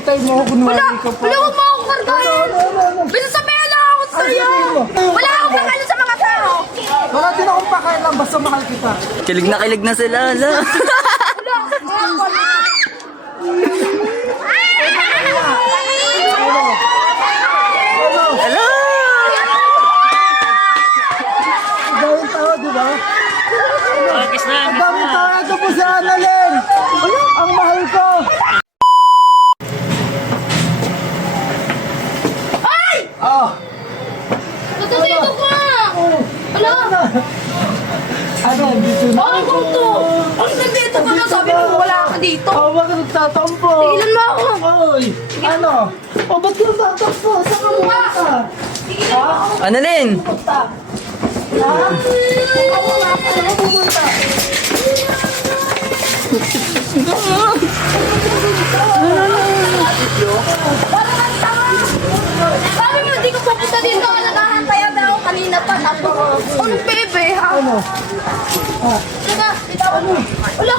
hinihintay mo ako kunwari ka pa. Wala, huwag mo ako kargahin. Binasabihan lang ako sa'yo. Wala akong pakalo sa mga tao. Wala din akong pakailan, basta mahal kita. Kilig na sila, ala. Hello! Gawin tao, di ba? Kiss na, Ang daming tao, ito po si Annalyn. Ang mahal ko. Ay! Ah, Natutito ka! Wala! ano, dito na. Ano ko to? Ang nandito ka na, sabi mo wala ka dito. Oh, bakit nagtatampo? Tigilan mo ako. Oy, ano? O, ba't ka nagtatampo? Saan ka pumunta? Annalyn! Pumunta. Ha? Saan ka pumunta? Sabi mo, hindi ko pupunta dito ka naghahantay ako kanina pa. Ano, bebe, ha? Ano? Saka, bitawan mo. Wala.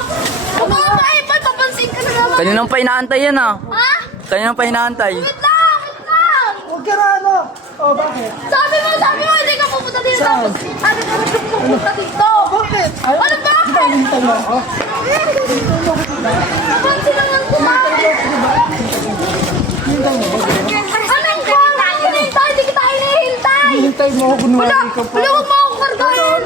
Huwag mo nga iPad, papansin ka na naman. Kaninang pa inaantay yan ah. Ha? Kaninang pa inaantay. Wait lang, wait lang. Huwag ka na ano? O, bakit? Sabi mo, hindi ka pupunta dito. Saan? Sabi ka pupunta dito. Bakit? Ay, Ano ba? di ba hinihintay mo ako? Napansin naman ko na. Hinihintay mo ba? Anong ba? Hindi kita hinihintay. Hinihintay mo ako kunwari ka pa. Wala, huwag mo ako kargahin.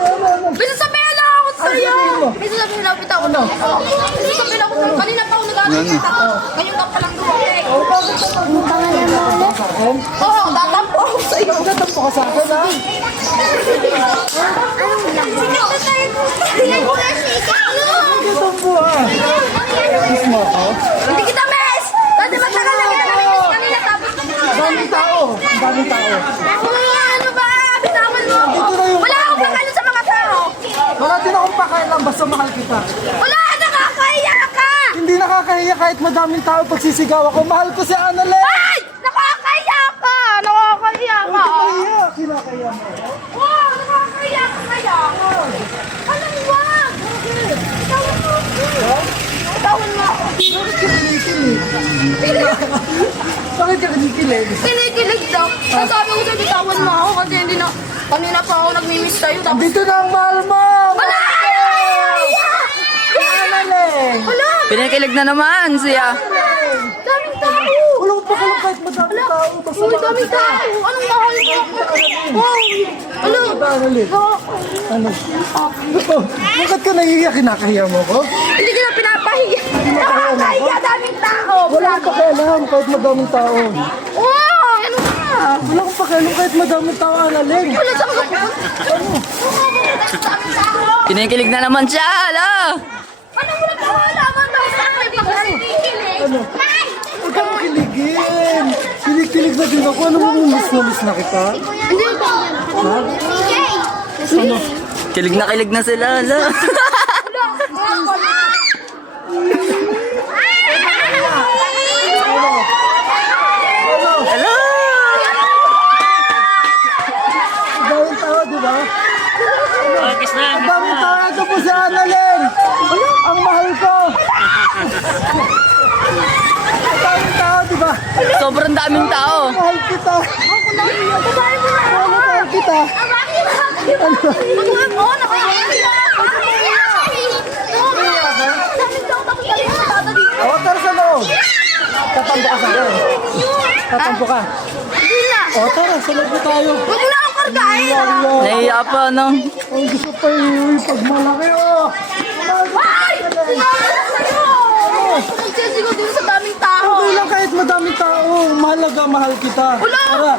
Binasabihan lang ako sa'yo. sabihin mo? Binasabihan lang kita ako. Binasabihan ako sa'yo. Kanina pa ako nag-aaral ako. Ngayon ka palang dumating. O, bakit ka pangalan mo ulit? Sa akin? Oo, tatampo ako sa'yo. Tatampo ka sa akin, ha? Tatampo, ha? Kiss mo ako? Hindi kita miss! Kasi matagal na kita namimiss kanina tapos Ang daming tao. Ang daming tao. ano ba? Bitawan mo ako. Dito na yung- Wala akong pakalo sa mga tao. Wala din akong pakailan, basta mahal kita. Wala! Nakakahiya ka! Hindi nakakahiya kahit madaming tao pagsisigaw ako. Mahal ko si Annalyn. Ay! Nakakahiya ka! Nakakahiya ka! Huwag ka mahiya. Kinakahiya mo. Wow! Nakakahiya ka kaya! Anong wag? Bitawan mo ako. Bitawan mo ako. Bakit ka kinikilig? Bakit ka kinikilig? Kinikilig daw. Sabi ko sa bitawan mo ako kasi hindi na... Kanina pa ako nagmimiss sa'yo tapos... Dito na ang mahal mo. Wala! Annalyn. Wala! Pinikilig na naman siya. Daming tao! Wala ko pakialam kahit madaming tao. Basta Uy, mahal daming kita. tao! Anong mahal mo ako? Wow! Ano? Annalyn. Ano? Bakit ka nahihiya? Kinakahiya mo ko? Hindi ka na pinapahiya. Nakakahiya, daming tao! Wala akong pakialam kahit madaming tao. Wow! Ano ka? Wala akong pakialam kahit madaming tao, Annalyn. Wala saan ka pupunta? Daming tao! Kinikilig na naman siya, ala. Ano mo na pahalaman daw sa akin? Pagkasikilig? Ano? Huwag kang kiligin. Kilig-kilig na din ako. Ano mo miss na kita? Hindi ko. Ha? Ano? Kilig na sila, ala. Hello! Gawin tao, di ba? Kiss na, Ang daming tao. Ito po si Annalyn. Ang mahal ko. Ang daming tao, di ba? Sobrang daming tao. Mahal kita. Babae mo na. Mahal kita. Babae mo, nakakahiya. Daming tao tapos galing sa tata dito. O, tara sa loob. Tatampo ka sa akin. Tatampo ka. Hindi na. O, tara, sa loob na tayo. Huwag mo na akong kargahin. Wala. Nahiya pa, no? Ang gusto pa yung pag malaki, oh. Ay! Sinabi ko sa'yo! Nagsisigaw dito sa daming tao. Okay lang kahit madaming tao. Mahalaga, mahal kita. Wala. Tara.